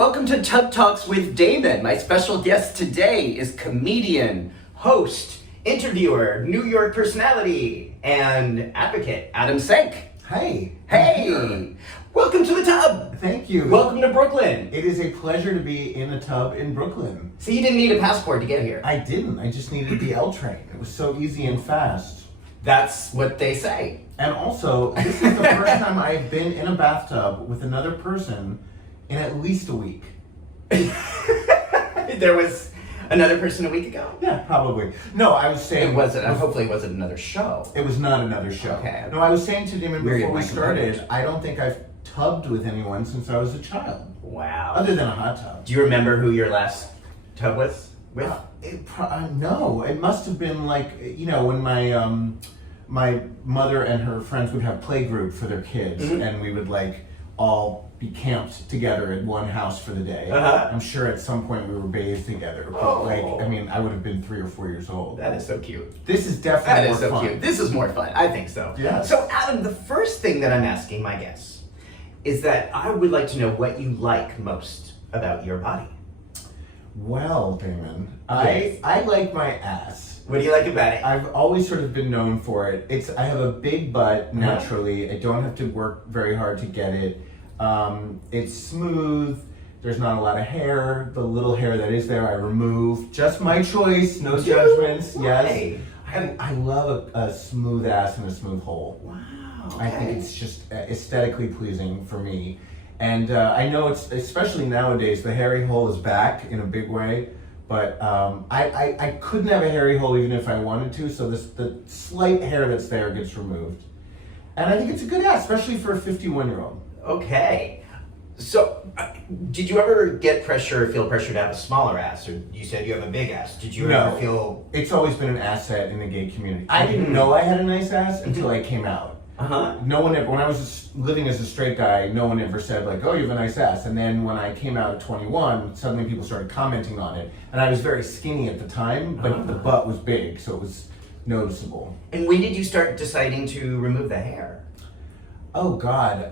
welcome to Tub Talks with Damon. My special guest today is comedian, host, interviewer, New York personality, and advocate, Adam Sank. Hey. Hey! Welcome to the tub! Thank you. Welcome to Brooklyn. It is a pleasure to be in a tub in Brooklyn. So you didn't need a passport to get here. I didn't. I just needed the L train. It was so easy and fast. That's what they say. And also, this is the first time I've been in a bathtub with another person in at least a week. There was another person a week ago? Yeah, probably. No, I was saying... Hopefully it wasn't another show. It was not another show. Okay. No, I was saying to Damon before we started, computers. I don't think I've tubbed with anyone since I was a child. Wow. Other than a hot tub. Do you remember who your last tub was with? No, it must have been like, when my mother and her friends would have play group for their kids, and we would all be camped together at one house for the day. I'm sure at some point we were bathed together, but I would have been 3 or 4 years old. That is so cute. This is definitely more fun. Cute. This is more fun. I think so. Yeah. So Adam, the first thing that I'm asking my guests is that I would like to know what you like most about your body. Well, Damon, Yes. I like my ass. What do you like about it? I've always sort of been known for it. I have a big butt naturally. I don't have to work very hard to get it. It's smooth. There's not a lot of hair. The little hair that is there, I remove. Just my choice. No judgments. Why? Yes. I love a smooth ass and a smooth hole. Wow. I think it's just aesthetically pleasing for me. And I know it's, especially nowadays, the hairy hole is back in a big way. But I couldn't have a hairy hole even if I wanted to, so the slight hair that's there gets removed. And I think it's a good ass, especially for a 51-year-old. Okay. So, did you ever feel pressure to have a smaller ass? Or you said you have a big ass. Did you ever feel... It's always been an asset in the gay community. I didn't know I had a nice ass until I came out. No one ever, when I was living as a straight guy, no one ever said oh, you have a nice ass. And then when I came out at 21, suddenly people started commenting on it. And I was very skinny at the time, but the butt was big, so it was noticeable. And when did you start deciding to remove the hair? Oh God,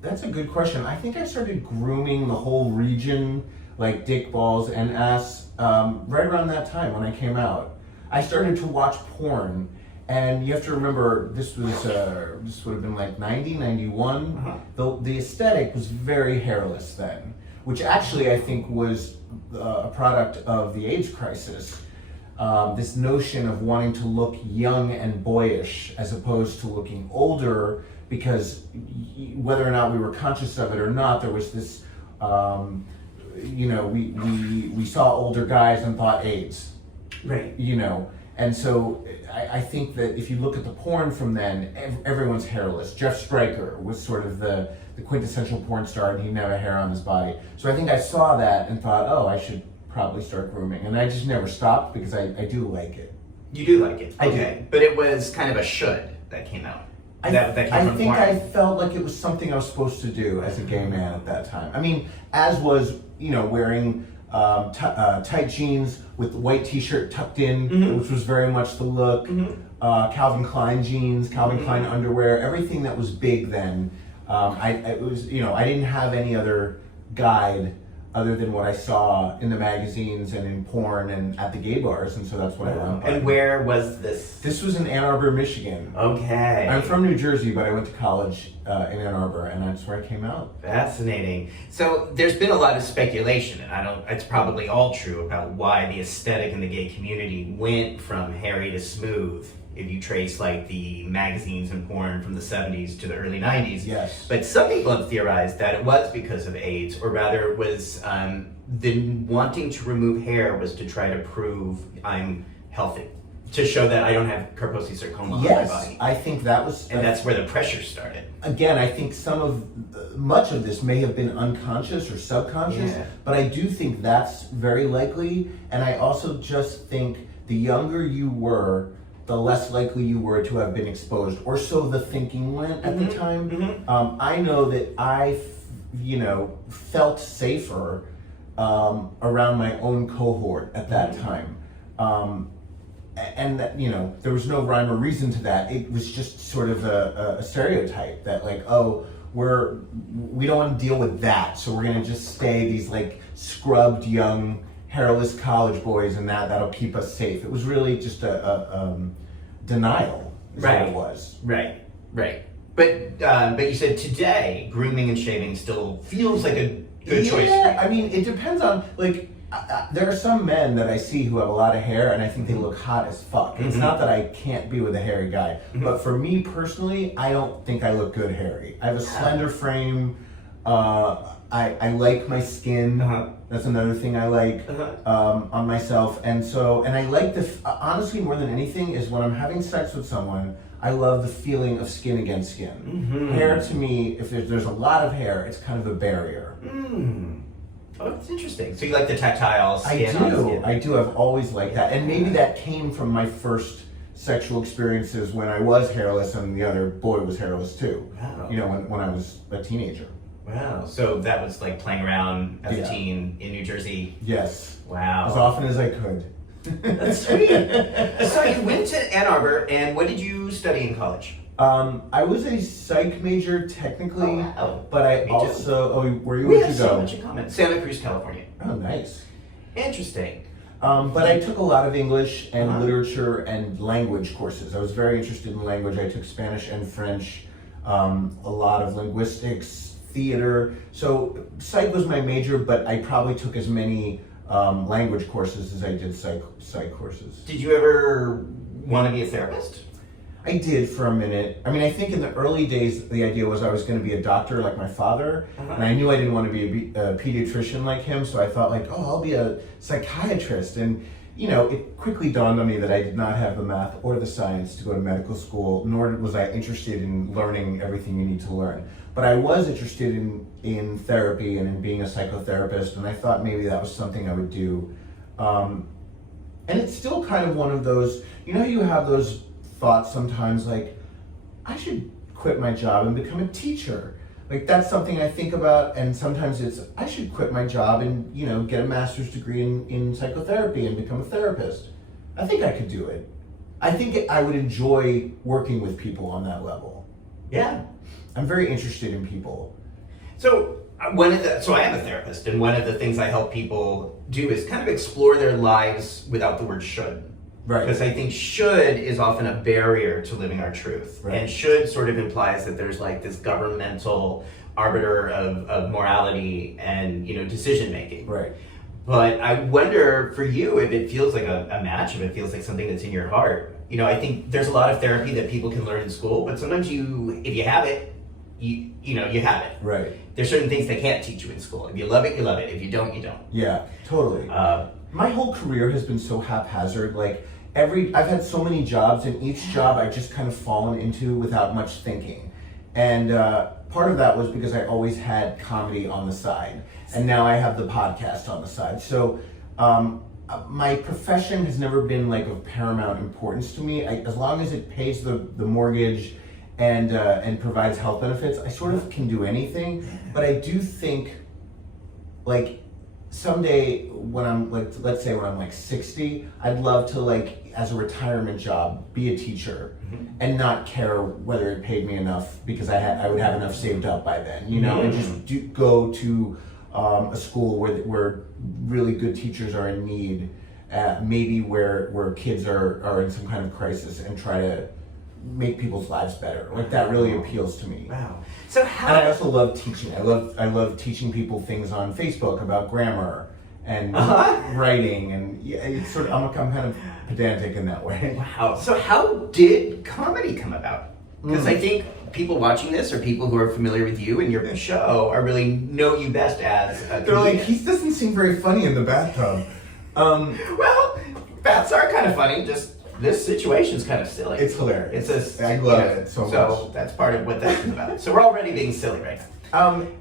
that's a good question. I think I started grooming the whole region, like dick, balls, and ass, right around that time when I came out. I started to watch porn. And you have to remember, this would have been 90, 91. The aesthetic was very hairless then, which actually I think was a product of the AIDS crisis. This notion of wanting to look young and boyish as opposed to looking older, because whether or not we were conscious of it or not, there was this, we saw older guys and thought AIDS. Right. And so I think that if you look at the porn from then, everyone's hairless. Jeff Stryker was sort of the quintessential porn star, and he didn't have a hair on his body. So I think I saw that and thought, oh, I should probably start grooming. And I just never stopped because I do like it. You do like it? I okay. do. But it was kind of a should that came out. That came I from think porn. I felt like it was something I was supposed to do as a gay man at that time. I mean, as was, wearing tight jeans with the white t-shirt tucked in, which was very much the look. Calvin Klein jeans, Calvin Klein underwear, everything that was big then. I didn't have any other guide other than what I saw in the magazines and in porn and at the gay bars, and so that's what I went by. And where was this? This was in Ann Arbor, Michigan. Okay. I'm from New Jersey, but I went to college in Ann Arbor, and that's where I came out. Fascinating. So there's been a lot of speculation, and it's probably all true, about why the aesthetic in the gay community went from hairy to smooth. If you trace the magazines and porn from the 70s to the early 90s. Yes. But some people have theorized that it was because of AIDS, or rather it was the wanting to remove hair was to try to prove I'm healthy, to show that I don't have Kaposi sarcoma on my body. I think that was... And that's where the pressure started. Again, I think much of this may have been unconscious or subconscious, but I do think that's very likely. And I also just think the younger you were, the less likely you were to have been exposed, or so the thinking went at the time. I know that I, felt safer around my own cohort at that time. And that, there was no rhyme or reason to that. It was just sort of a stereotype that we don't want to deal with that, so we're gonna just stay these like scrubbed young hairless college boys, and that'll keep us safe. It was really just a denial, is what it was. Right. But you said today grooming and shaving still feels like a good choice. Yeah, I mean, it depends on like. There are some men that I see who have a lot of hair, and I think they look hot as fuck. It's not that I can't be with a hairy guy, but for me personally, I don't think I look good hairy. I have a slender frame. I like my skin. That's another thing I like on myself, and I like honestly more than anything is when I'm having sex with someone. I love the feeling of skin against skin. Hair to me, if there's a lot of hair, it's kind of a barrier. Oh, that's interesting. So you like the tactile skin on skin? I do. I've always liked that. And maybe that came from my first sexual experiences when I was hairless and the other boy was hairless too. Wow. You know, when I was a teenager. Wow. So that was like playing around as a teen in New Jersey? Yes. Wow. As often as I could. That's sweet. So you went to Ann Arbor, and what did you study in college? I was a psych major technically, but I Me too. also. Oh, where you We went have to so go? much in common. Santa Cruz, California. Oh, nice. Interesting. But I took a lot of English and literature and language courses. I was very interested in language. I took Spanish and French, a lot of linguistics, theater. So psych was my major, but I probably took as many language courses as I did psych courses. Did you ever want to be a therapist? I did for a minute. I mean, I think in the early days, the idea was I was going to be a doctor like my father, and I knew I didn't want to be a pediatrician like him, so I thought like, oh, I'll be a psychiatrist. And, you know, it quickly dawned on me that I did not have the math or the science to go to medical school, nor was I interested in learning everything you need to learn. But I was interested in therapy and in being a psychotherapist, and I thought maybe that was something I would do. And it's still kind of one of those, you know, you have those thoughts sometimes like, I should quit my job and become a teacher. Like that's something I think about, and sometimes it's, I should quit my job and, you know, get a master's degree in psychotherapy and become a therapist. I think I could do it. I think I would enjoy working with people on that level. Yeah. I'm very interested in people. So I am a therapist, and one of the things I help people do is kind of explore their lives without the word should. Right. Because I think should is often a barrier to living our truth. Right. And should sort of implies that there's like this governmental arbiter of morality and, you know, decision making. Right. But I wonder for you if it feels like a match, if it feels like something that's in your heart. You know, I think there's a lot of therapy that people can learn in school, but sometimes if you have it, you have it. Right. There's certain things they can't teach you in school. If you love it, you love it. If you don't, you don't. Yeah, totally. My whole career has been so haphazard. Like I've had so many jobs, and each job I just kind of fallen into without much thinking. And part of that was because I always had comedy on the side, and now I have the podcast on the side. So my profession has never been like of paramount importance to me. As long as it pays the mortgage and provides health benefits, I sort of can do anything. But I do think, like, someday when I'm like, let's say when I'm like 60, I'd love to, like, as a retirement job, be a teacher and not care whether it paid me enough, because I would have enough saved up by then, you know, and just go to a school where really good teachers are in need, maybe where kids are in some kind of crisis, and try to make people's lives better. Like that really appeals to me. Wow. So how? And I also love teaching. I love teaching people things on Facebook about grammar and writing, and it's sort of, I'm kind of pedantic in that way. Wow. So how did comedy come about? Because I think people watching this, or people who are familiar with you and your show, are really know you best as a comedian. They're like, he doesn't seem very funny in the bathtub. Well, baths are kind of funny. Just this situation's kind of silly. It's hilarious. I love it so much. So that's part of what that's about. So we're already being silly right now.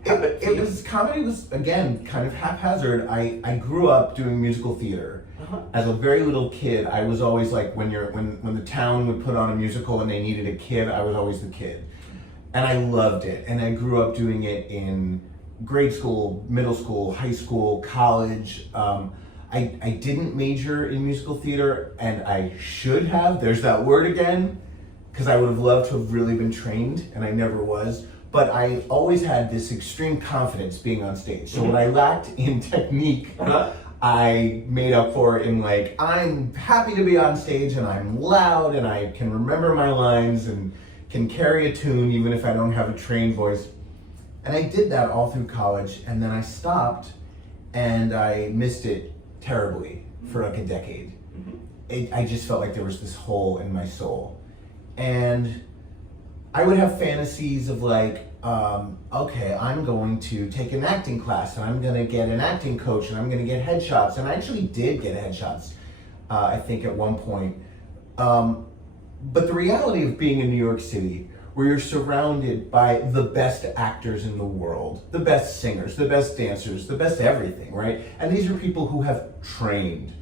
Comedy was, again, kind of haphazard. I grew up doing musical theater. As a very little kid, I was always like, when the town would put on a musical and they needed a kid, I was always the kid. And I loved it. And I grew up doing it in grade school, middle school, high school, college. I didn't major in musical theater, and I should have. There's that word again, because I would have loved to have really been trained, and I never was. but I always had this extreme confidence being on stage. So what I lacked in technique, I made up for in like, I'm happy to be on stage and I'm loud and I can remember my lines and can carry a tune even if I don't have a trained voice. And I did that all through college, and then I stopped and I missed it terribly for like a decade. I just felt like there was this hole in my soul. And I would have fantasies of like, okay, I'm going to take an acting class and I'm gonna get an acting coach and I'm gonna get headshots. And I actually did get headshots, I think at one point. But the reality of being in New York City, where you're surrounded by the best actors in the world, the best singers, the best dancers, the best everything, right? And these are people who have trained.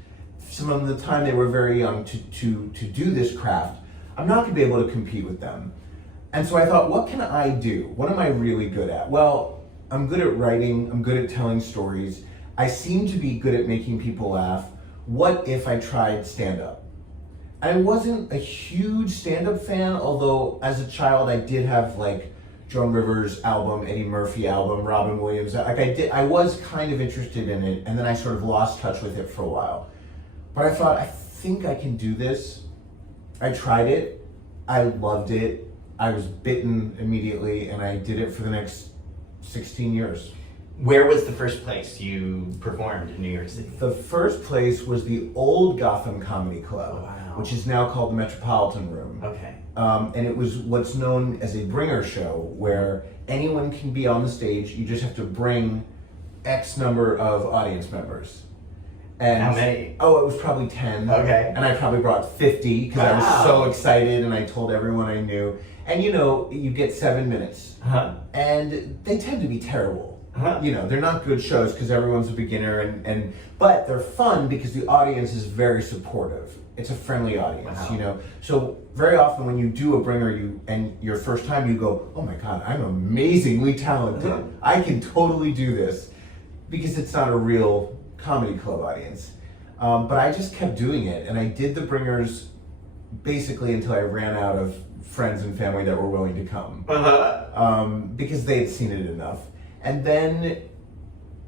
Some of the time they were very young to do this craft. I'm not gonna be able to compete with them. And so I thought, what can I do? What am I really good at? Well, I'm good at writing, I'm good at telling stories. I seem to be good at making people laugh. What if I tried stand-up? I wasn't a huge stand-up fan, although as a child I did have like Joan Rivers album, Eddie Murphy album, Robin Williams. I was kind of interested in it, and then I sort of lost touch with it for a while. But I thought, I think I can do this. I tried it, I loved it. I was bitten immediately, and I did it for the next 16 years. Where was the first place you performed in New York City? The first place was the old Gotham Comedy Club, which is now called the Metropolitan Room. Okay. And it was what's known as a bringer show, where anyone can be on the stage. You just have to bring X number of audience members. And how many? Oh, it was probably 10. Okay. And I probably brought 50 because I was so excited, and I told everyone I knew. And you know, you get 7 minutes. And they tend to be terrible. You know, they're not good shows because everyone's a beginner, but they're fun because the audience is very supportive. It's a friendly audience, you know. So very often when you do a bringer, and your first time you go, oh my God, I'm amazingly talented. I can totally do this, because it's not a real comedy club audience. But I just kept doing it, and I did the bringers basically until I ran out of friends and family that were willing to come, because they had seen it enough. And then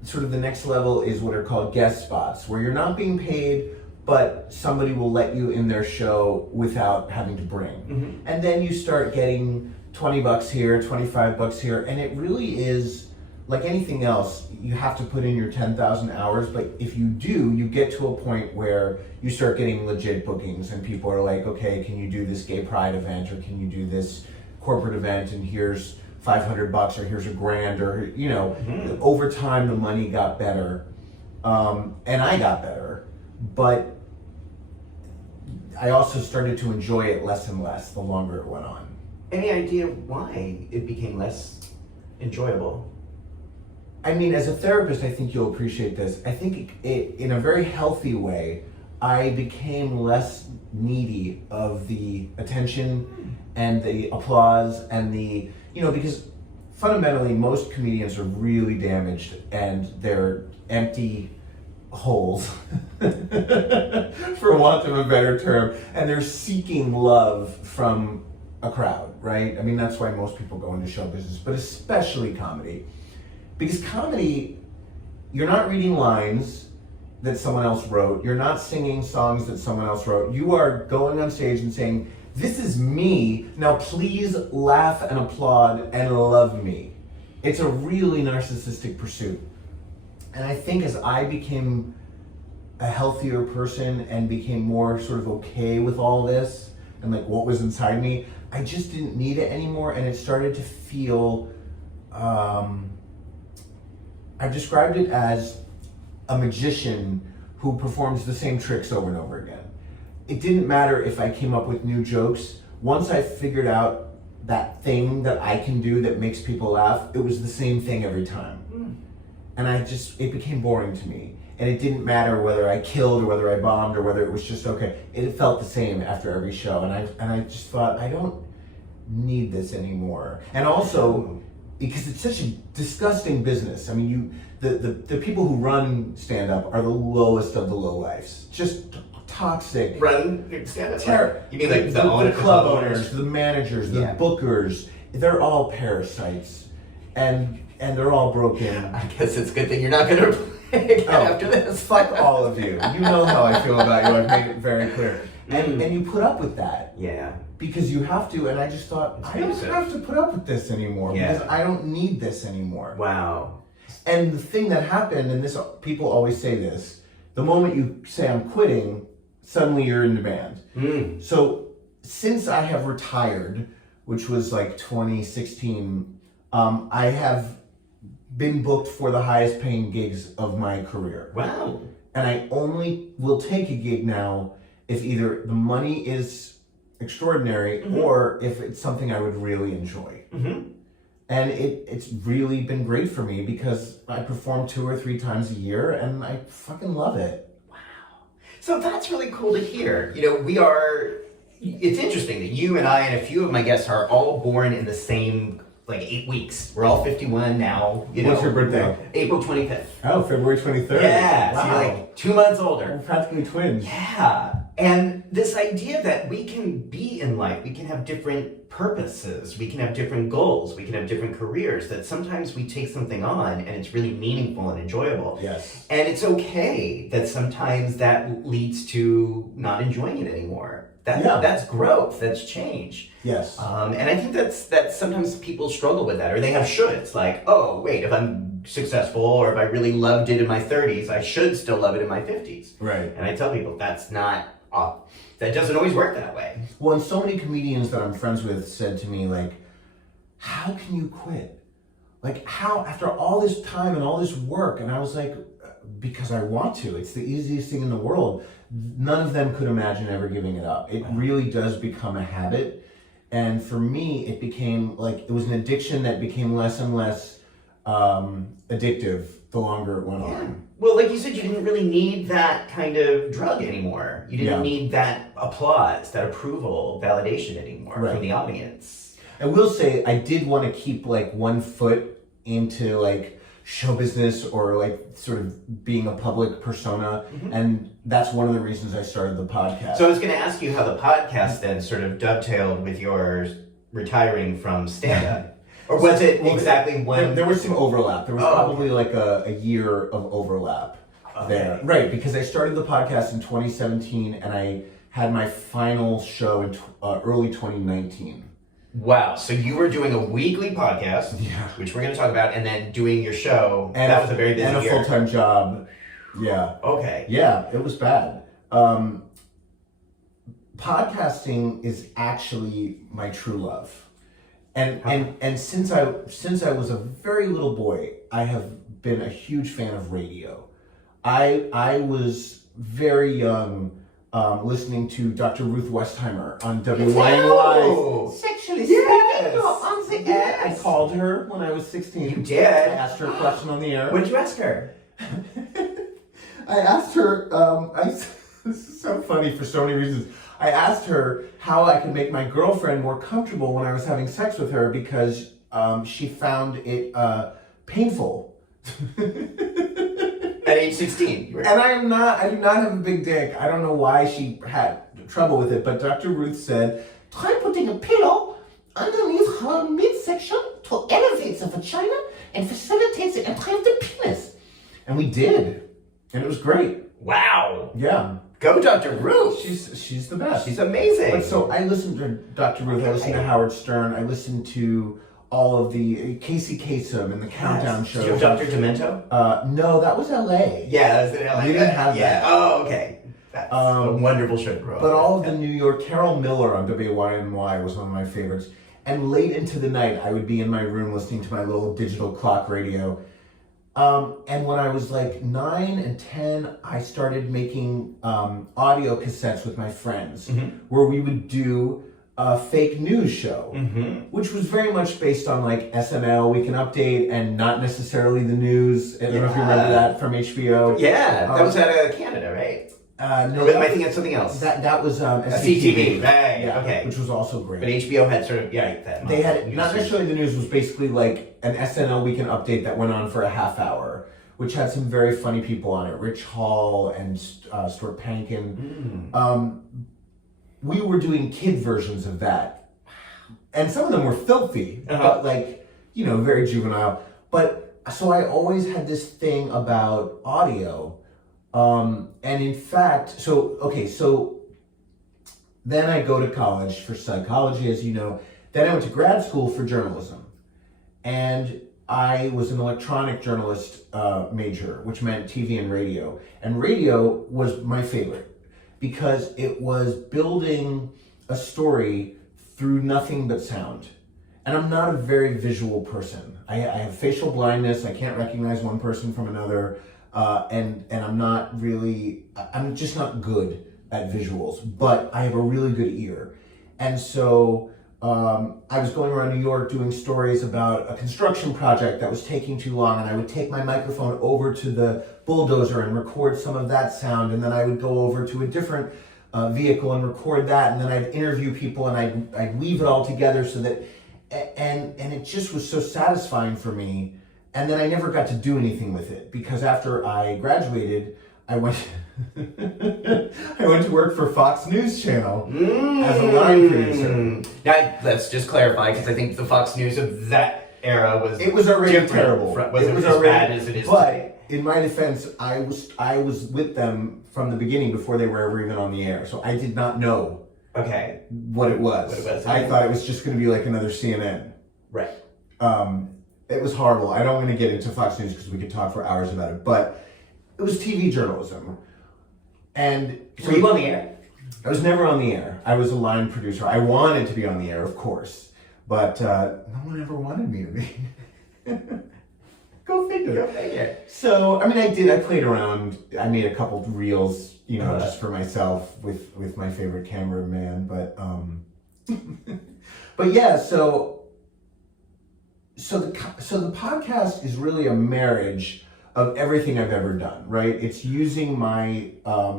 sort of the next level is what are called guest spots, where you're not being paid, but somebody will let you in their show without having to bring. And then you start getting $20 here, $25 here, and it really is like anything else. You have to put in your 10,000 hours, but if you do, you get to a point where you start getting legit bookings, and people are like, okay, can you do this gay pride event, or can you do this corporate event, and here's $500 or here's $1,000, or you know, over time the money got better, and I got better, but I also started to enjoy it less and less the longer it went on. Any idea why it became less enjoyable? I mean, as a therapist, I think you'll appreciate this. I think it in a very healthy way, I became less needy of the attention and the applause and the, you know, because fundamentally most comedians are really damaged and they're empty holes, for want of a better term, and they're seeking love from a crowd, right? I mean, that's why most people go into show business, but especially comedy. Because comedy, you're not reading lines that someone else wrote, you're not singing songs that someone else wrote, you are going on stage and saying, this is me, now please laugh and applaud and love me. It's a really narcissistic pursuit. And I think as I became a healthier person and became more sort of okay with all this and like what was inside me, I just didn't need it anymore, and it started to feel, I've described it as a magician who performs the same tricks over and over again. It didn't matter if I came up with new jokes. Once I figured out that thing that I can do that makes people laugh, it was the same thing every time. And it became boring to me. And it didn't matter whether I killed or whether I bombed or whether it was just okay. It felt the same after every show. And I just thought, I don't need this anymore. And also, because it's such a disgusting business. I mean, the people who run stand-up are the lowest of the lowlifes. Just toxic. Run stand-up? You mean like the club owners, the managers, the bookers, they're all parasites, and they're all broken. I guess it's a good thing you're not going to play after this. Fuck all of you. You know how I feel about you. I've made it very clear. And you put up with that. Yeah. Because you have to, and I just thought, I don't have to put up with this anymore, because I don't need this anymore. Wow. And the thing that happened, and this people always say this, the moment you say I'm quitting, suddenly you're in demand. So since I have retired, which was like 2016, I have been booked for the highest paying gigs of my career. Wow. And I only will take a gig now if either the money is extraordinary or if it's something I would really enjoy. And it's really been great for me because I perform 2 or 3 times a year and I fucking love it. Wow. So that's really cool to hear. It's interesting that you and I and a few of my guests are all born in the same 8 weeks. We're all 51 now. What's your birthday? April 25th. Oh, February 23rd. Yeah. Wow. So you're 2 months older. We're practically twins. Yeah. And this idea that we can be in life, we can have different purposes, we can have different goals, we can have different careers, that sometimes we take something on and it's really meaningful and enjoyable. Yes. And it's okay that sometimes that leads to not enjoying it anymore. That's growth, that's change. Yes. And I think that's sometimes people struggle with that, or they have shoulds, like, oh, wait, if I'm successful or if I really loved it in my 30s, I should still love it in my 50s. Right. And I tell people that doesn't always work that way. Well, and so many comedians that I'm friends with said to me, how can you quit? How, after all this time and all this work? And I was like, because I want to. It's the easiest thing in the world. None of them could imagine ever giving it up. It really does become a habit. And for me, it became it was an addiction that became less and less addictive the longer it went on. Well, like you said, you didn't really need that kind of drug anymore. You didn't need that applause, that approval, validation anymore from the audience. I will say, I did want to keep 1 foot into show business or sort of being a public persona, and that's one of the reasons I started the podcast. So I was going to ask you how the podcast then sort of dovetailed with your retiring from stand-up. Or was it exactly one? There was some overlap. There was probably a year of overlap there. Right, because I started the podcast in 2017 and I had my final show in early 2019. Wow, so you were doing a weekly podcast, which we're going to talk about, and then doing your show. And that was a very busy year. And a full-time job. Yeah. Okay. Yeah, it was bad. Podcasting is actually my true love. And since I was a very little boy, I have been a huge fan of radio. I was very young listening to Dr. Ruth Westheimer on WYNY. Sexually on the air. I called her when I was 16. You did? I asked her a question on the air. What did you ask her? I asked her, this is so funny for so many reasons. I asked her how I could make my girlfriend more comfortable when I was having sex with her because she found it painful. At age 16. And I do not have a big dick. I don't know why she had trouble with it, but Dr. Ruth said, try putting a pillow underneath her midsection to elevate the vagina and facilitate the entry of the penis. And we did. And it was great. Wow. Yeah. Go Dr. Ruth. She's the best. She's amazing. So I listened to Dr. Ruth. I listened to Howard Stern. I listened to all of the Casey Kasem and the Countdown show. Did you have Dr. Demento? No, that was LA. Yeah, that was in LA. We didn't have that. Oh, okay. That's a wonderful show to grow up. But all of the New York, Carol Miller on WYNY was one of my favorites. And late into the night, I would be in my room listening to my little digital clock radio. And when I was 9 and 10, I started making audio cassettes with my friends where we would do a fake news show, which was very much based on SNL, Week in Update, and not necessarily the news. I don't know if you remember that from HBO. Yeah, that was out of Canada, right? No, am I thinking of something else? That was CTV, right? Yeah, okay, which was also great. But HBO had sort of that. They had not necessarily the news, was basically an SNL Weekend Update that went on for a half hour, which had some very funny people on it, Rich Hall and Stuart Pankin. We were doing kid versions of that, and some of them were filthy, but like, you know, very juvenile. But so I always had this thing about audio. And in fact, so then I go to college for psychology, as you know. Then I went to grad school for journalism. And I was an electronic journalist major, which meant TV and radio. And radio was my favorite because it was building a story through nothing but sound. And I'm not a very visual person. I have facial blindness. I can't recognize one person from another. And I'm just not good at visuals, but I have a really good ear. And so I was going around New York doing stories about a construction project that was taking too long, and I would take my microphone over to the bulldozer and record some of that sound, and then I would go over to a different vehicle and record that, and then I'd interview people and I'd weave it all together so that, and it just was so satisfying for me. And then I never got to do anything with it because after I graduated, I went to work for Fox News Channel as a line producer. Now, let's just clarify, because I think the Fox News of that era was already terrible. Wasn't as bad as it is today. But in my defense, I was with them from the beginning before they were ever even on the air, so I did not know what it was. I thought it was just going to be like another CNN. Right. It was horrible. I don't want to get into Fox News because we could talk for hours about it, but it was TV journalism. And were you on the air? I was never on the air. I was a line producer. I wanted to be on the air, of course, but no one ever wanted me to be. Go figure. So, I mean, I played around. I made a couple reels, you know, just for myself with my favorite cameraman, but but yeah, so the podcast is really a marriage of everything I've ever done, right? It's using my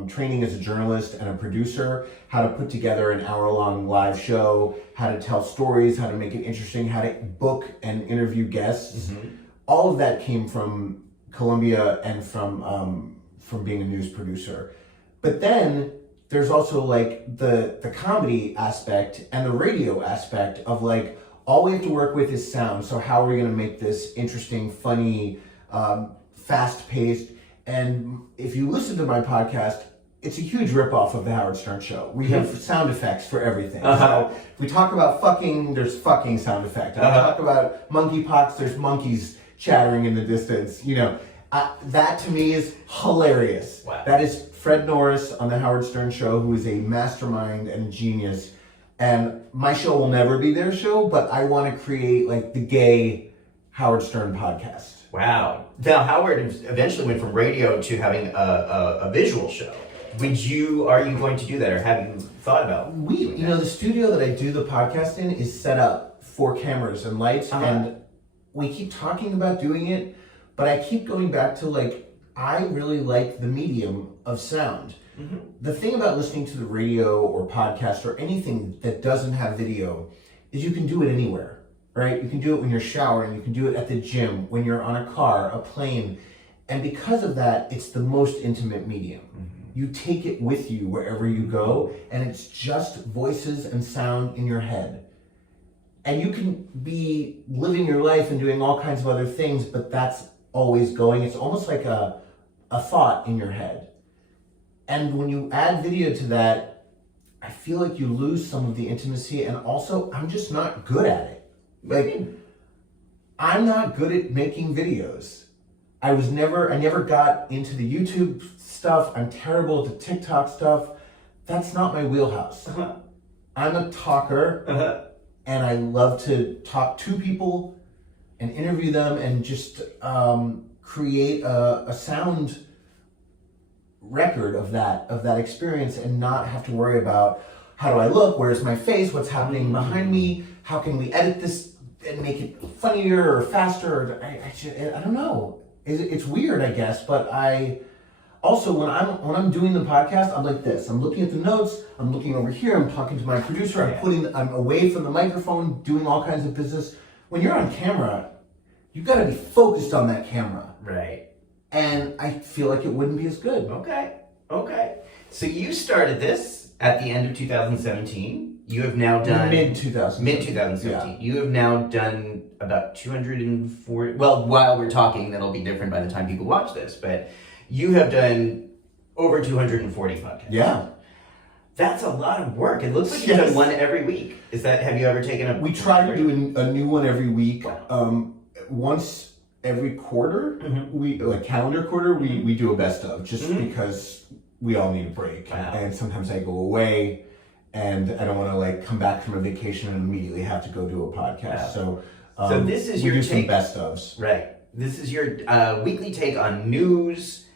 training as a journalist and a producer, how to put together an hour-long live show, how to tell stories, how to make it interesting, how to book and interview guests. Mm-hmm. All of that came from Columbia and from being a news producer. But then there's also like the comedy aspect and the radio aspect of like, all we have to work with is sound. So how are we going to make this interesting, funny, fast-paced? And if you listen to my podcast, it's a huge ripoff of the Howard Stern Show. We have sound effects for everything. So if we talk about fucking, there's fucking sound effect. If we talk about monkeypox, there's monkeys chattering in the distance. You know, that to me is hilarious. Wow. That is Fred Norris on the Howard Stern Show, who is a mastermind and a genius. And my show will never be their show, but I want to create like the gay Howard Stern podcast. Wow. Now, Howard eventually went from radio to having a visual show. Are you going to do that, or have you thought about doing that? The studio that I do the podcast in is set up for cameras and lights, and we keep talking about doing it, but I keep going back to like, I really like the medium of sound. Mm-hmm. The thing about listening to the radio or podcast or anything that doesn't have video is you can do it anywhere, right? You can do it when you're showering, you can do it at the gym, when you're on a car, a plane. And because of that, it's the most intimate medium. Mm-hmm. You take it with you wherever you go, and it's just voices and sound in your head. And you can be living your life and doing all kinds of other things, but that's always going. It's almost like a thought in your head. And when you add video to that, I feel like you lose some of the intimacy, and also I'm just not good at it. Like, I'm not good at making videos. I never got into the YouTube stuff. I'm terrible at the TikTok stuff. That's not my wheelhouse. I'm a talker, and I love to talk to people and interview them and just create a sound record of that experience, and not have to worry about how do I look, where's my face, what's happening behind me, how can we edit this and make it funnier or faster. I don't know. It's weird, I guess, but I also when I'm doing the podcast, I'm like this. I'm looking at the notes. I'm looking over here. I'm talking to my producer. I'm away from the microphone, doing all kinds of business. When you're on camera, you've got to be focused on that camera. Right. And I feel like it wouldn't be as good. Okay. So you started this at the end of 2017. You have now done mid 2017. Mid 2017. You have now done about 240. Well, while we're talking, that'll be different by the time people watch this. But you have done over 240 podcasts. Yeah. That's a lot of work. It looks like you've done one every week. Have you ever taken a... We try to do a new one every week. Once every quarter, calendar quarter, we do a best of, just because we all need a break. Wow. And sometimes I go away and I don't want to come back from a vacation and immediately have to go do a podcast. Wow. So, so this is your do take... some best ofs. Right. This is your weekly take on news,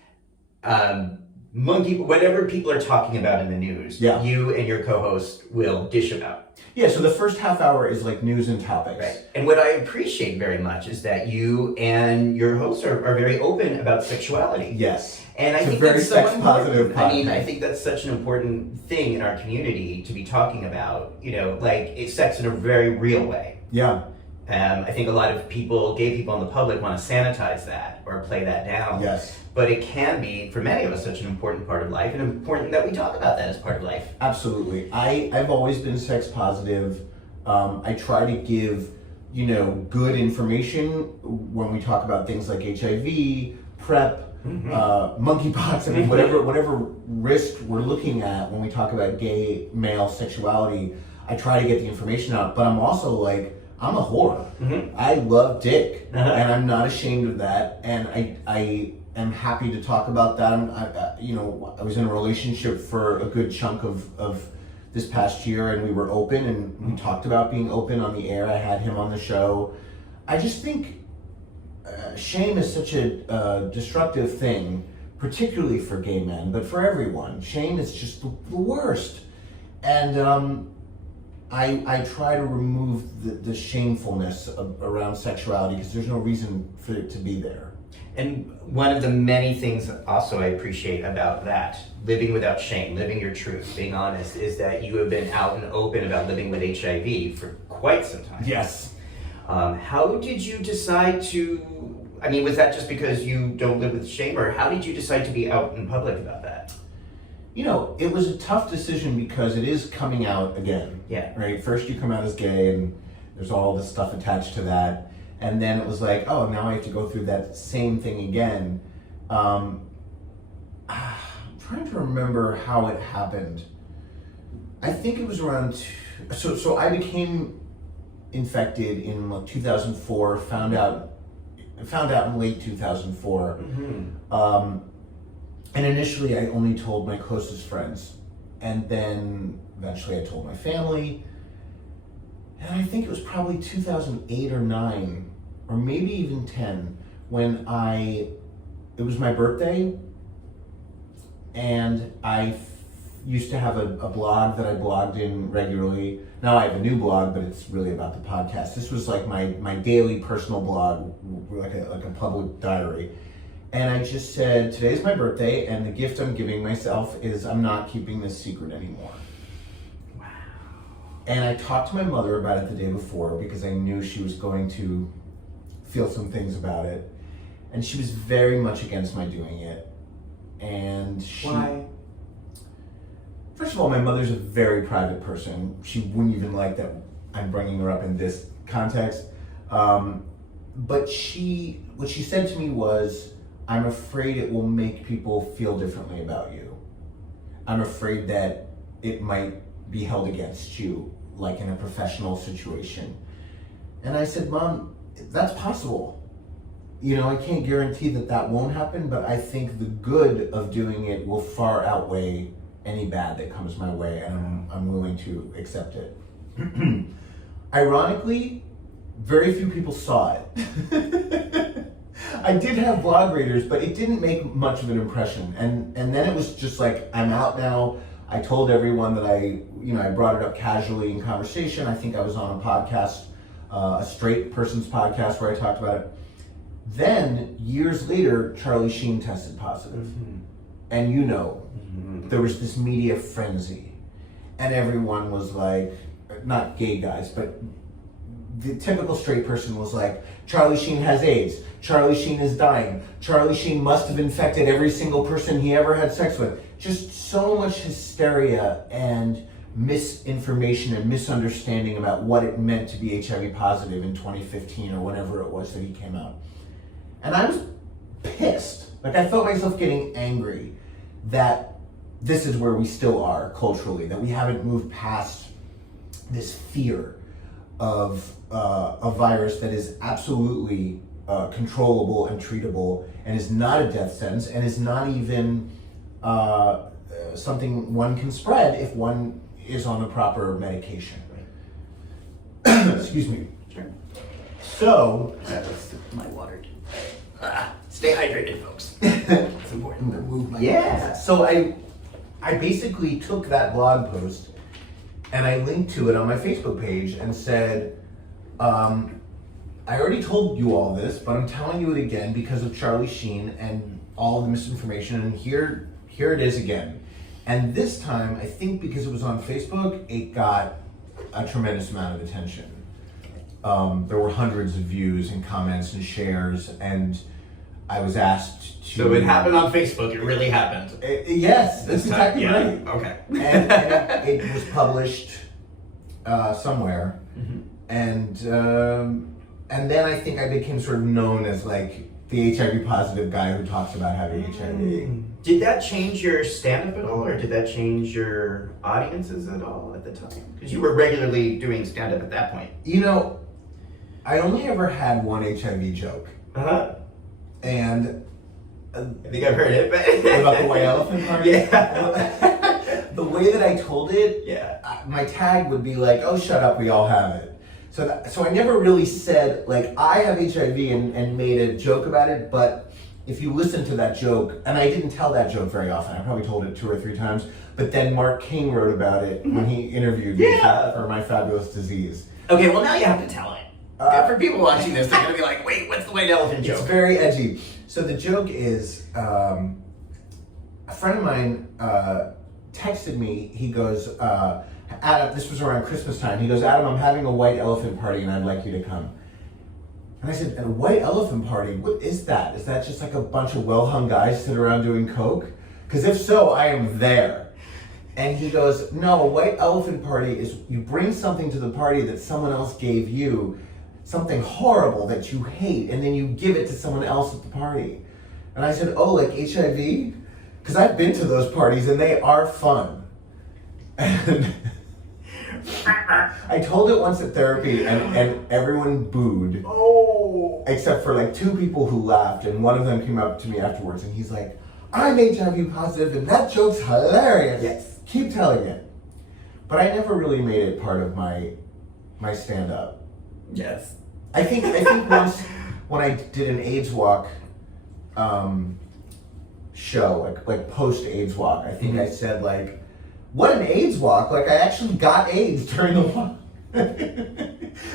whatever people are talking about in the news. Yeah. You and your co-host will dish about. Yeah, so the first half hour is news and topics. Right. And what I appreciate very much is that you and your hosts are very open about sexuality. Yes. And I think very that's so sex positive important. I mean, podcast. I think that's such an important thing in our community to be talking about, it's sex in a very real way. Yeah. I think a lot of gay people in the public want to sanitize that or play that down. Yes. But it can be, for many of us, such an important part of life, and important that we talk about that as part of life. Absolutely. I've always been sex positive. I try to give, good information when we talk about things like HIV, PrEP, monkeypox. I mean, whatever risk we're looking at when we talk about gay male sexuality, I try to get the information out. But I'm also I'm a whore. I love dick, and I'm not ashamed of that. And I am happy to talk about that. I was in a relationship for a good chunk of this past year, and we were open, and we talked about being open on the air. I had him on the show. I just think shame is such a destructive thing, particularly for gay men, but for everyone. Shame is just the worst. And I try to remove the shamefulness around sexuality, because there's no reason for it to be there. And one of the many things also I appreciate about that, living without shame, living your truth, being honest, is that you have been out and open about living with HIV for quite some time. Yes. How did you decide was that just because you don't live with shame, or how did you decide to be out in public about that? It was a tough decision because it is coming out again. Yeah. Right? First you come out as gay, and there's all this stuff attached to that. And then it was now I have to go through that same thing again. I'm trying to remember how it happened. I think it was around... So I became infected in 2004, found out in late 2004. And initially I only told my closest friends. And then eventually I told my family. And I think it was probably 2008 or 9, or maybe even 10, when it was my birthday, and I used to have a blog that I blogged in regularly. Now I have a new blog, but it's really about the podcast. This was my daily personal blog, like a public diary. And I just said, today's my birthday, and the gift I'm giving myself is I'm not keeping this secret anymore. And I talked to my mother about it the day before, because I knew she was going to feel some things about it. And she was very much against my doing it. And Why? First of all, my mother's a very private person. She wouldn't even like that I'm bringing her up in this context. But what she said to me was, I'm afraid it will make people feel differently about you. I'm afraid that it might be held against you, like in a professional situation. And I said, Mom, that's possible. I can't guarantee that won't happen, but I think the good of doing it will far outweigh any bad that comes my way, and I'm willing to accept it. Ironically, very few people saw it. I did have blog readers, but it didn't make much of an impression. And then it was just I'm out now. I told everyone that I brought it up casually in conversation. I think I was on a podcast, a straight person's podcast, where I talked about it. Then, years later, Charlie Sheen tested positive. And there was this media frenzy. And everyone was not gay guys, but the typical straight person was Charlie Sheen has AIDS. Charlie Sheen is dying. Charlie Sheen must have infected every single person he ever had sex with. Just so much hysteria, and misinformation and misunderstanding about what it meant to be HIV positive in 2015 or whenever it was that he came out. And I was pissed. Like, I felt myself getting angry that this is where we still are culturally, that we haven't moved past this fear of a virus that is absolutely controllable and treatable and is not a death sentence and is not even something one can spread if one is on the proper medication. Excuse me. Sure. So, That's my water. Stay hydrated, folks. It's important to move my yeah. So I basically took that blog post and I linked to it on my Facebook page and said, I already told you all this, but I'm telling you it again because of Charlie Sheen and all the misinformation, and here it is again. And this time, I think because it was on Facebook, it got a tremendous amount of attention. There were hundreds of views and comments and shares, and I was asked to... So it happened on Facebook, it really happened. Yes, that's exactly yeah. right. Okay. and it was published somewhere, and then I think I became sort of known as like the HIV positive guy who talks about having HIV. Did that change your stand-up at all, or did that change your audiences at all at the time? Because you were regularly doing stand-up at that point. You know, I only ever had one HIV joke, and I think I've heard it, but about the white elephant party. Yeah. The way that I told it, Yeah. my tag would be like, "Oh, shut up, we all have it." So I never really said like I have HIV and made a joke about it. But if you listen to that joke, and I didn't tell that joke very often, I probably told it 2 or 3 times. But then Mark King wrote about it when he interviewed me for My Fabulous Disease. Okay, well now you have to tell it. For people watching this, they're gonna be like, "Wait, what's the white elephant joke?" It's very edgy. So the joke is, a friend of mine texted me. He goes, Adam, this was around Christmas time. He goes, "Adam, I'm having a white elephant party and I'd like you to come." And I said, "A white elephant party? What is that? Is that just like a bunch of well-hung guys sitting around doing coke? Because if so, I am there." And he goes, "No, a white elephant party is you bring something to the party that someone else gave you, something horrible that you hate, and then you give it to someone else at the party." And I said, "Oh, like HIV? Because I've been to those parties and they are fun." And I told it once at therapy and everyone booed. Oh. Except for like 2 people who laughed, and one of them came up to me afterwards and he's like, "I'm HIV positive and that joke's hilarious. Yes. Keep telling it." But I never really made it part of my stand-up. Yes. I think once when I did an AIDSWalk show, like post AIDSWalk, I think I said like, "What an AIDSWalk, like I actually got AIDS during the walk."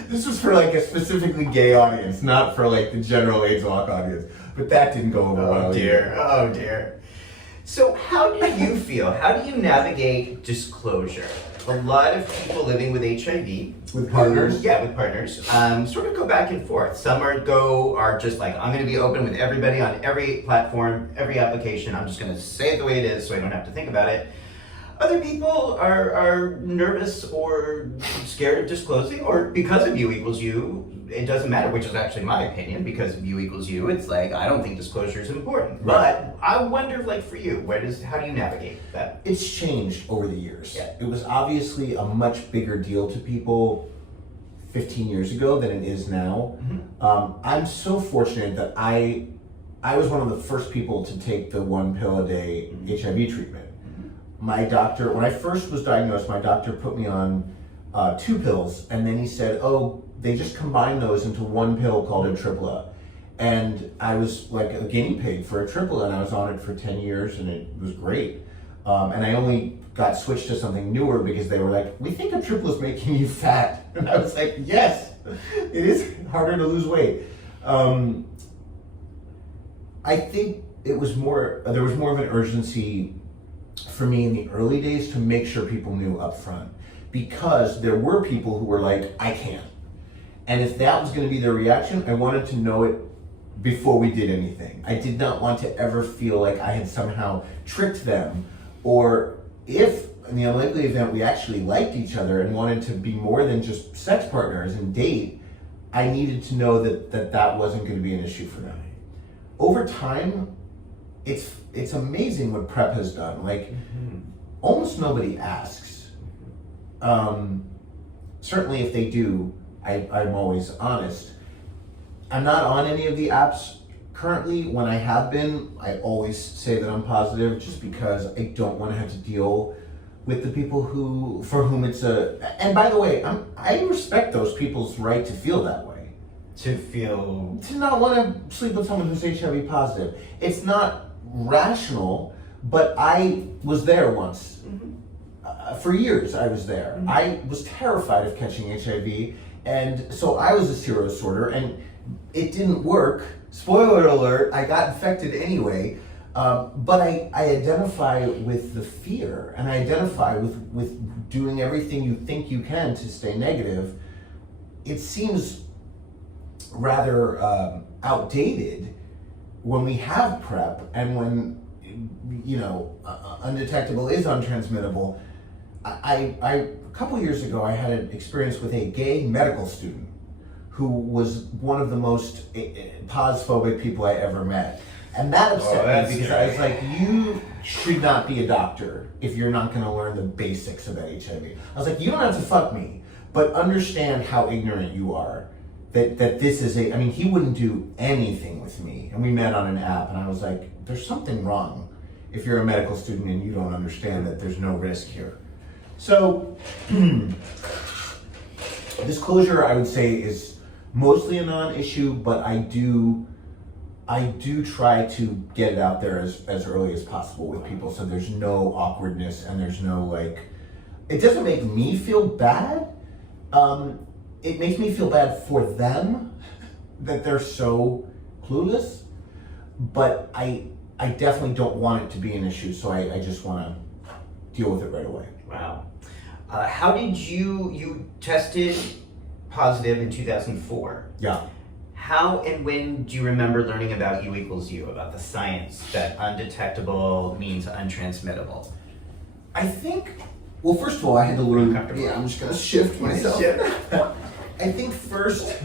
This was for like a specifically gay audience, not for like the general AIDSWalk audience. But that didn't go over well. Oh dear, oh dear. So how do you feel? How do you navigate disclosure? A lot of people living with HIV, With partners? Yeah, with partners, sort of go back and forth. Some are just like, "I'm going to be open with everybody on every platform, every application. I'm just going to say it the way it is so I don't have to think about it." Other people are nervous or scared of disclosing, or because of you equals you, it doesn't matter, which is actually my opinion. Because of you equals you, it's like, I don't think disclosure is important. Right. But I wonder, like for you, how do you navigate that? It's changed over the years. Yeah. It was obviously a much bigger deal to people 15 years ago than it is now. I'm so fortunate that I was one of the first people to take the 1 pill a day HIV treatment. My doctor, when I first was diagnosed, my doctor put me on 2 pills, and then he said, "Oh, they just combine those into 1 pill called a tripla." And I was like a guinea pig for a tripla, and I was on it for 10 years, and it was great. And I only got switched to something newer because they were like, "We think a tripla is making you fat." And I was like, "Yes, it is harder to lose weight." I think there was more of an urgency for me in the early days to make sure people knew up front, because there were people who were like, "I can't." And if that was going to be their reaction, I wanted to know it before we did anything. I did not want to ever feel like I had somehow tricked them, or if in the unlikely event we actually liked each other and wanted to be more than just sex partners and date, I needed to know that wasn't going to be an issue for them. Over time, it's amazing what PrEP has done. Like, almost nobody asks. Certainly if they do, I'm always honest. I'm not on any of the apps currently. When I have been, I always say that I'm positive just because I don't want to have to deal with the people for whom it's and by the way, I respect those people's right to feel that way. To not want to sleep with someone who's HIV positive. It's not rational, but I was there once. For years I was there. I was terrified of catching HIV, and so I was a serosorter, and it didn't work. Spoiler alert, I got infected anyway. But I identify with the fear, and I identify with doing everything you think you can to stay negative. It seems rather outdated when we have PrEP and when, undetectable is untransmittable. A couple years ago, I had an experience with a gay medical student who was one of the most pos-phobic people I ever met. And that upset me because I was like, you should not be a doctor if you're not going to learn the basics about HIV. I was like, you don't have to fuck me, but understand how ignorant you are. That this is he wouldn't do anything with me. And we met on an app, and I was like, there's something wrong if you're a medical student and you don't understand that there's no risk here. So, disclosure, I would say, is mostly a non-issue, but I do try to get it out there as early as possible with people, so there's no awkwardness and there's no it doesn't make me feel bad. It makes me feel bad for them that they're so clueless, but I definitely don't want it to be an issue, so I just want to deal with it right away. Wow. How did you tested positive in 2004? Yeah. How and when do you remember learning about U equals U, about the science that undetectable means untransmittable? I think, well, first of all, I had to learn. Yeah, I'm just going to shift myself. I think first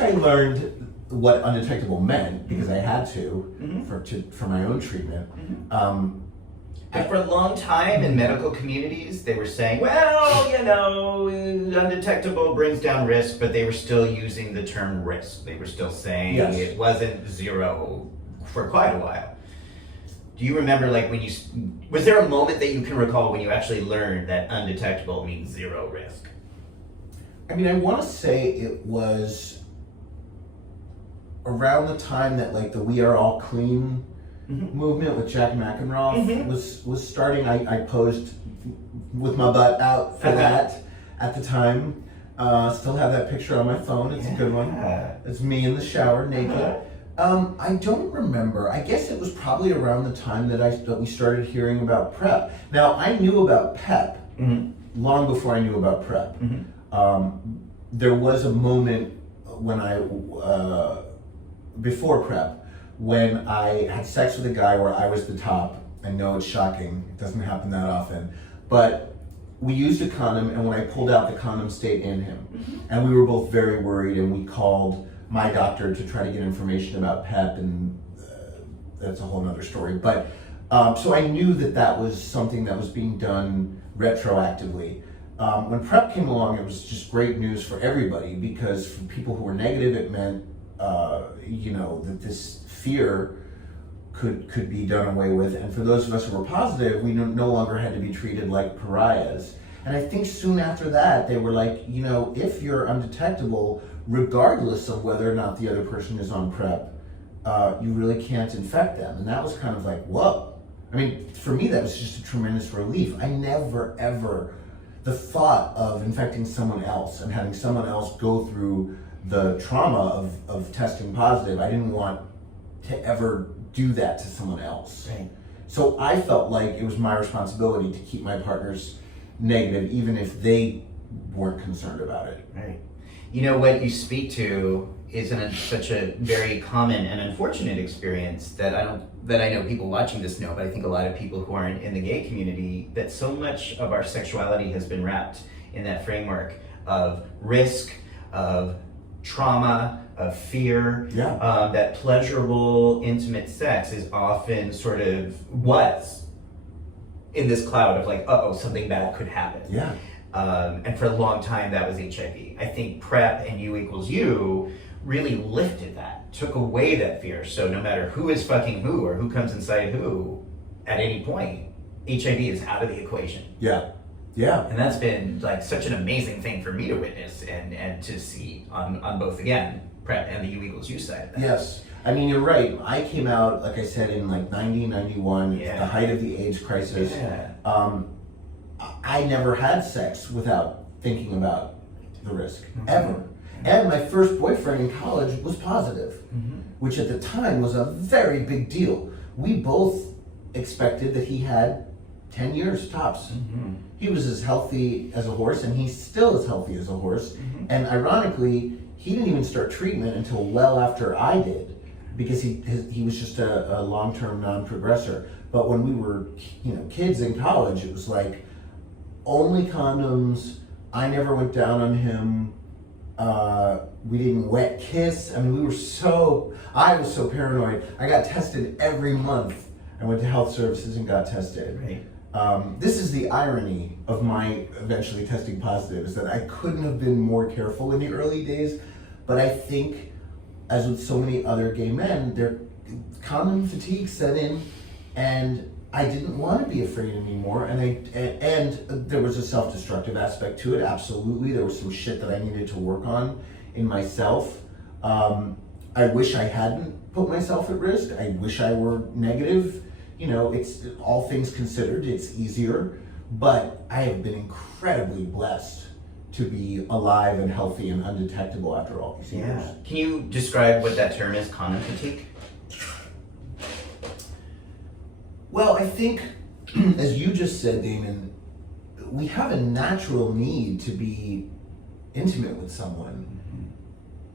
I learned what undetectable meant because I had to for my own treatment. And for a long time in medical communities, they were saying, well, undetectable brings down risk, but they were still using the term risk. They were still saying it wasn't zero for quite a while. Do you remember, was there a moment that you can recall when you actually learned that undetectable means zero risk? I want to say it was around the time that the We Are All Clean movement with Jack McEnroe was starting. I posed with my butt out for that at the time. Still have that picture on my phone. It's a good one. It's me in the shower naked. I don't remember. I guess it was probably around the time that we started hearing about PrEP. Now, I knew about PEP long before I knew about PrEP. There was a moment when before PrEP, when I had sex with a guy where I was the top. I know it's shocking, it doesn't happen that often, but we used a condom, and when I pulled out, the condom stayed in him. And we were both very worried, and we called my doctor to try to get information about PEP, and that's a whole nother story. But so I knew that was something that was being done retroactively. When PrEP came along, it was just great news for everybody, because for people who were negative, it meant that this fear could be done away with, and for those of us who were positive, we no longer had to be treated like pariahs. And I think soon after that, they were like, if you're undetectable, regardless of whether or not the other person is on PrEP, you really can't infect them. And that was kind of like, whoa. For me, that was just a tremendous relief. I never, ever, the thought of infecting someone else and having someone else go through the trauma of testing positive, I didn't want to ever do that to someone else. Right. So I felt like it was my responsibility to keep my partners negative, even if they weren't concerned about it. Right. You know, what you speak to is such a very common and unfortunate experience that I know people watching this know, but I think a lot of people who aren't in the gay community, that so much of our sexuality has been wrapped in that framework of risk, of trauma, of fear. Yeah. That pleasurable, intimate sex is often sort of was in this cloud of like, uh-oh, something bad could happen. Yeah. And for a long time, that was HIV. I think PrEP and U equals U really lifted that, took away that fear. So no matter who is fucking who or who comes inside who, at any point, HIV is out of the equation. Yeah. Yeah. And that's been like such an amazing thing for me to witness and to see on both, again, PrEP and the U equals U side of that. Yes. I mean, you're right. I came out, like I said, in like 90, 91, Yeah. the height of the AIDS crisis. Yeah. I never had sex without thinking about the risk, Mm-hmm. ever. And my first boyfriend in college was positive, which at the time was a very big deal. We both expected that he had 10 years tops. He was as healthy as a horse, and he's still as healthy as a horse. And ironically, he didn't even start treatment until well after I did, because he was just a long-term non-progressor. But when we were, kids in college, it was like only condoms. I never went down on him. We didn't wet kiss. I mean, I was so paranoid. I got tested every month. I went to health services and got tested. Right. This is the irony of my eventually testing positive, is that I couldn't have been more careful in the early days. But I think, as with so many other gay men, their condom fatigue set in, and I didn't want to be afraid anymore. And there was a self-destructive aspect to it. Absolutely, there was some shit that I needed to work on in myself. I wish I hadn't put myself at risk. I wish I were negative. It's all things considered, it's easier. But I have been incredibly blessed to be alive and healthy and undetectable after all these years. Yeah. Can you describe what that term is, condom fatigue? Well, I think, as you just said, Damon, we have a natural need to be intimate with someone.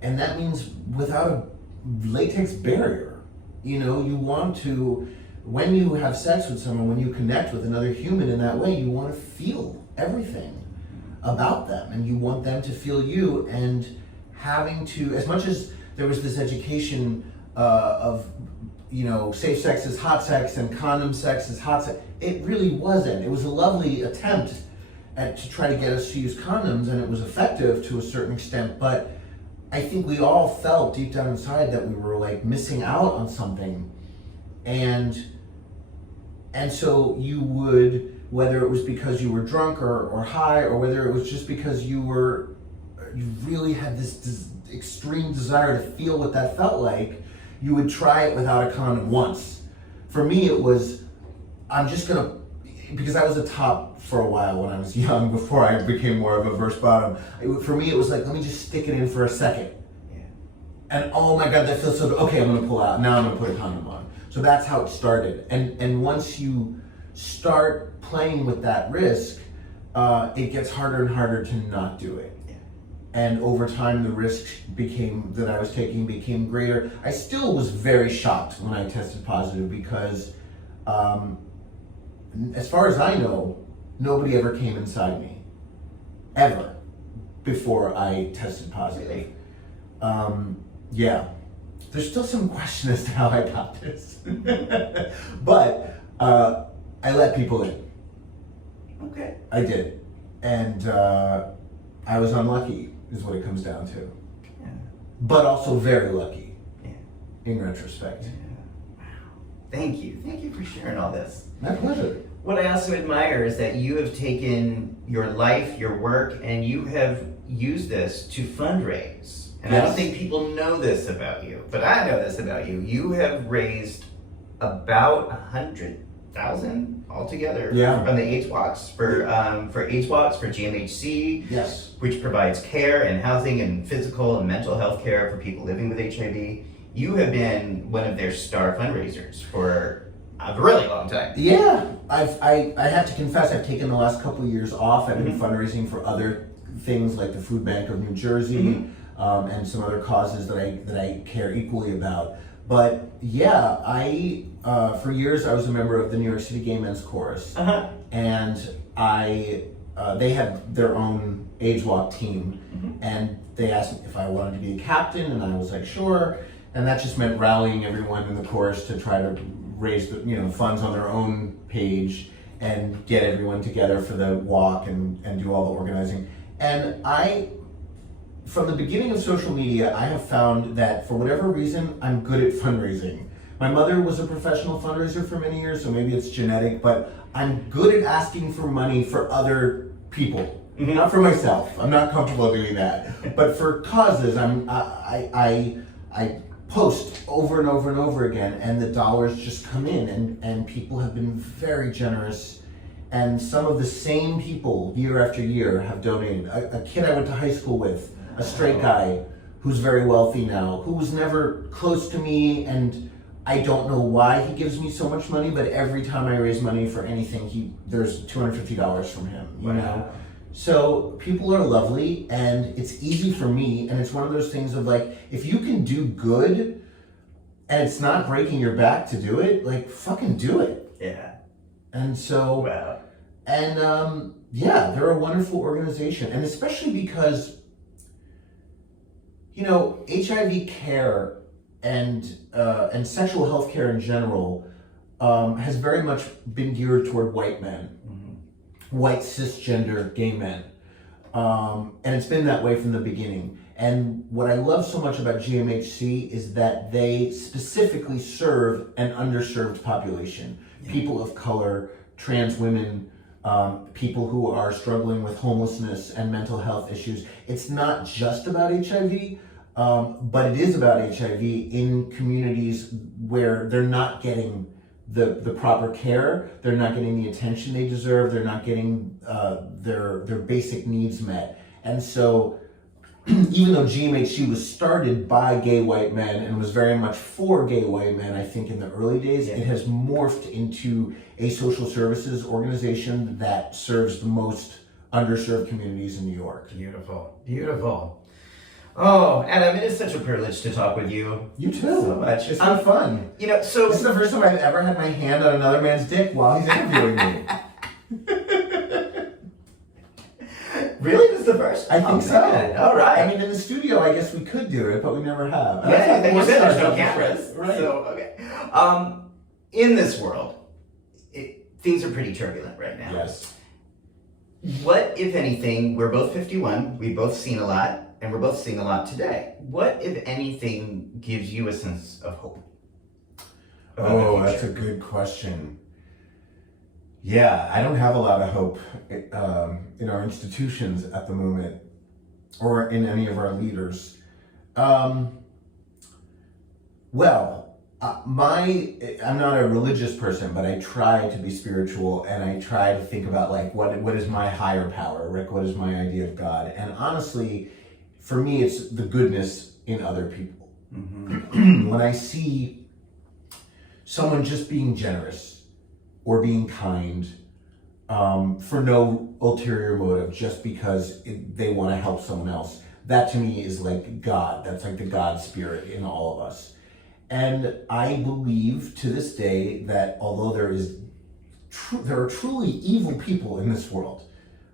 And that means without a latex barrier. You want to, when you have sex with someone, when you connect with another human in that way, you want to feel everything about them, and you want them to feel you. And having to, as much as there was this education of safe sex is hot sex and condom sex is hot sex, it really wasn't. It was a lovely attempt to try to get us to use condoms, and it was effective to a certain extent, but I think we all felt deep down inside that we were like missing out on something. And so you would, whether it was because you were drunk or high, or whether it was just because you really had this extreme desire to feel what that felt like, you would try it without a condom once. For me, it was, because I was a top for a while when I was young, before I became more of a verse bottom. For me, it was like, let me just stick it in for a second. Yeah. And oh my God, that feels so good. Okay, I'm gonna pull out. Now I'm gonna put a condom on. So that's how it started. And once you start playing with that risk, it gets harder and harder to not do it. Yeah. And over time, the risk that I was taking became greater. I still was very shocked when I tested positive, because as far as I know, nobody ever came inside me, ever, before I tested positive. Really? Yeah. There's still some question as to how I got this. But I let people in. Okay. I did. And I was unlucky, is what it comes down to. Yeah. But also very lucky, Yeah. in retrospect. Yeah. Wow. Thank you. Thank you for sharing all this. My pleasure. What I also admire is that you have taken your life, your work, and you have used this to fundraise. And I don't Yes. think people know this about you, but I know this about you. You have raised about 100,000 altogether Yeah. from the AIDSWalks for AIDSWalks, for GMHC, Yes. which provides care and housing and physical and mental health care for people living with HIV. You have been one of their star fundraisers for a really long time. Yeah. I have to confess, I've taken the last couple of years off. I've been fundraising for other things like the Food Bank of New Jersey, and some other causes that I care equally about. But yeah, I for years I was a member of the New York City Gay Men's Chorus, and they had their own AIDSWalk team, and they asked me if I wanted to be a captain, and I was like, sure. And that just meant rallying everyone in the chorus to try to raise the funds on their own page and get everyone together for the walk and do all the organizing. And from the beginning of social media, I have found that for whatever reason, I'm good at fundraising. My mother was a professional fundraiser for many years, so maybe it's genetic, but I'm good at asking for money for other people. Not for myself. I'm not comfortable doing that. But for causes, I post over and over and over again, and the dollars just come in, and people have been very generous. And some of the same people, year after year, have donated. A kid I went to high school with, a straight guy who's very wealthy now, who was never close to me, and I don't know why he gives me so much money, but every time I raise money for anything, there's $250 from him, you know? So people are lovely, and it's easy for me, and it's one of those things of like, if you can do good and it's not breaking your back to do it, like fucking do it. Yeah. And so, yeah, they're a wonderful organization, and especially because, HIV care and sexual health care in general has very much been geared toward white men. White cisgender gay men, and it's been that way from the beginning. And what I love so much about GMHC is that they specifically serve an underserved population, people of color, trans women, people who are struggling with homelessness and mental health issues. It's not just about HIV, but it is about HIV in communities where they're not getting the proper care, they're not getting the attention they deserve, they're not getting their basic needs met. And so even though GMHC was started by gay white men and was very much for gay white men, I think in the early days, it has morphed into a social services organization that serves the most underserved communities in New York. Beautiful, beautiful. Oh, Adam, it is such a privilege to talk with you. You too. So much. It's been fun. So this is the first time I've ever had my hand on another man's dick while he's interviewing me. Really? This is the first? I think so. All right. I mean, in the studio, I guess we could do it, but we never have. Yeah, like you said, there's no cameras. Right. So, okay. In this world, things are pretty turbulent right now. Yes. What, if anything, we're both 51, we've both seen a lot, and we're both seeing a lot today. What, if anything, gives you a sense of hope? Oh, that's a good question. Yeah, I don't have a lot of hope in our institutions at the moment, or in any of our leaders. I'm not a religious person, but I try to be spiritual, and I try to think about like what is my higher power, Rick? What is my idea of God? And honestly, for me, it's the goodness in other people. When I see someone just being generous or being kind for no ulterior motive, just because they want to help someone else, that to me is like God. That's like the God spirit in all of us. And I believe to this day that although there are truly evil people in this world,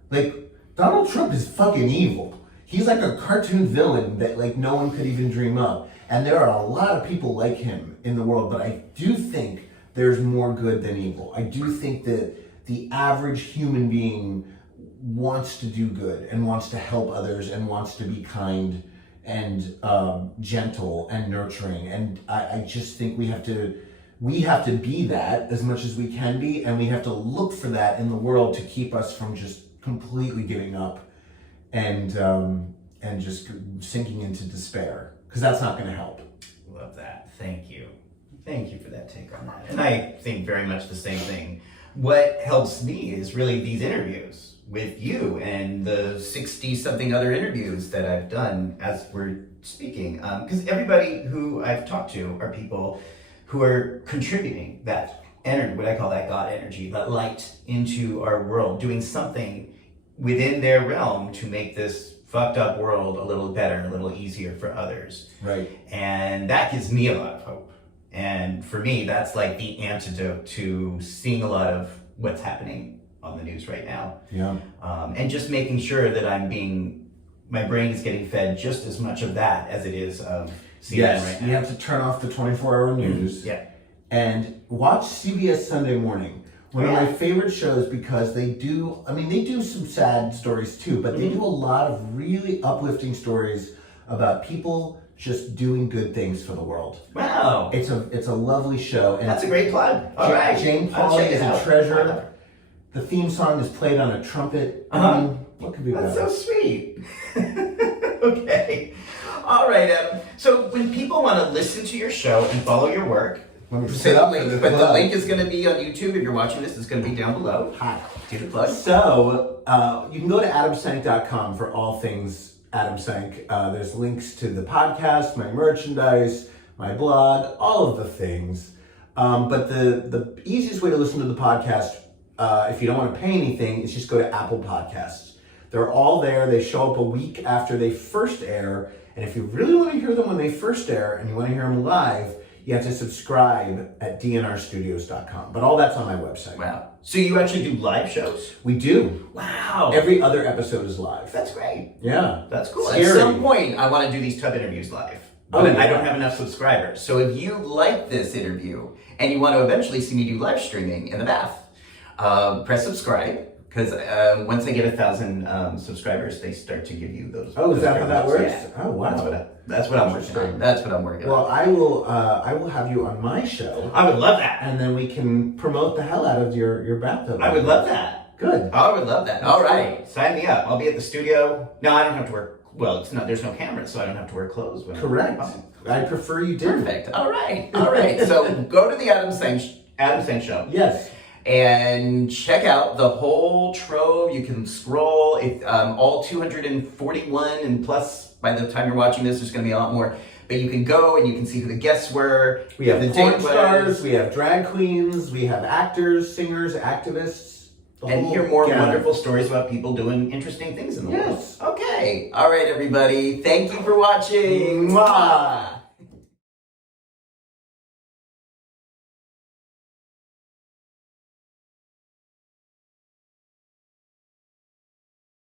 like Donald Trump is fucking evil. He's like a cartoon villain that like no one could even dream up. And there are a lot of people like him in the world, but I do think there's more good than evil. I do think that the average human being wants to do good and wants to help others and wants to be kind and gentle and nurturing. And I just think we have to be that as much as we can be, and we have to look for that in the world to keep us from just completely giving up and just sinking into despair, because that's not going to help. Love that. Thank you. Thank you for that take on that. And I think very much the same thing. What helps me is really these interviews with you and the 60-something other interviews that I've done as we're speaking. Because everybody who I've talked to are people who are contributing that energy, what I call that God energy, that light into our world, doing something within their realm to make this fucked up world a little better, a little easier for others. Right. And that gives me a lot of hope. And for me, that's like the antidote to seeing a lot of what's happening on the news right now. Yeah. And just making sure that my brain is getting fed just as much of that as it is of CNN right now. You have to turn off the 24-hour news. Yeah. And watch CBS Sunday Morning. One of my favorite shows because they do some sad stories too, but they do a lot of really uplifting stories about people just doing good things for the world. Wow. It's a lovely show. And That's a great plug. All right. Jane Pauley is a treasure. The theme song is played on a trumpet. I mean, what could be better? That's so sweet. Okay. All right. So when people want to listen to your show and follow your work, the link is going to be on YouTube. If you're watching this, it's going to be down below. Hi. Do the plug. So you can go to adamsank.com for all things Adam Sank. There's links to the podcast, my merchandise, my blog, all of the things. But the easiest way to listen to the podcast, if you don't want to pay anything, is just go to Apple Podcasts. They're all there. They show up a week after they first air. And if you really want to hear them when they first air and you want to hear them live, you have to subscribe at dnrstudios.com. But all that's on my website. Wow. So you actually do live shows? We do. Wow. Every other episode is live. That's great. Yeah. That's cool. Scary. At some point, I want to do these tub interviews live. But I don't have enough subscribers. So if you like this interview and you want to eventually see me do live streaming in the bath, press subscribe. Because once they get 1,000 subscribers, they start to give you those. Oh, is that how that works? Yeah. Oh, wow. That's what I'm working on. That's what I'm working Well, on. I will have you on my show. I would love that. And then we can promote the hell out of your bathtub. I would love that. Good. I would love that. All right. Sign me up. I'll be at the studio. No, I don't have to wear, well, there's no cameras, so I don't have to wear clothes. Correct. I prefer you did. Perfect. All right. All right. So go to the Adam Sank Show. Yes. And check out the whole trove. You can scroll. All 241 and plus, by the time you're watching this, there's going to be a lot more. But you can go and you can see who the guests were. We have the porn stars, we have drag queens, we have actors, singers, activists. And hear more wonderful stories about people doing interesting things in the world. Yes. Okay. All right, everybody. Thank you for watching. Mwah.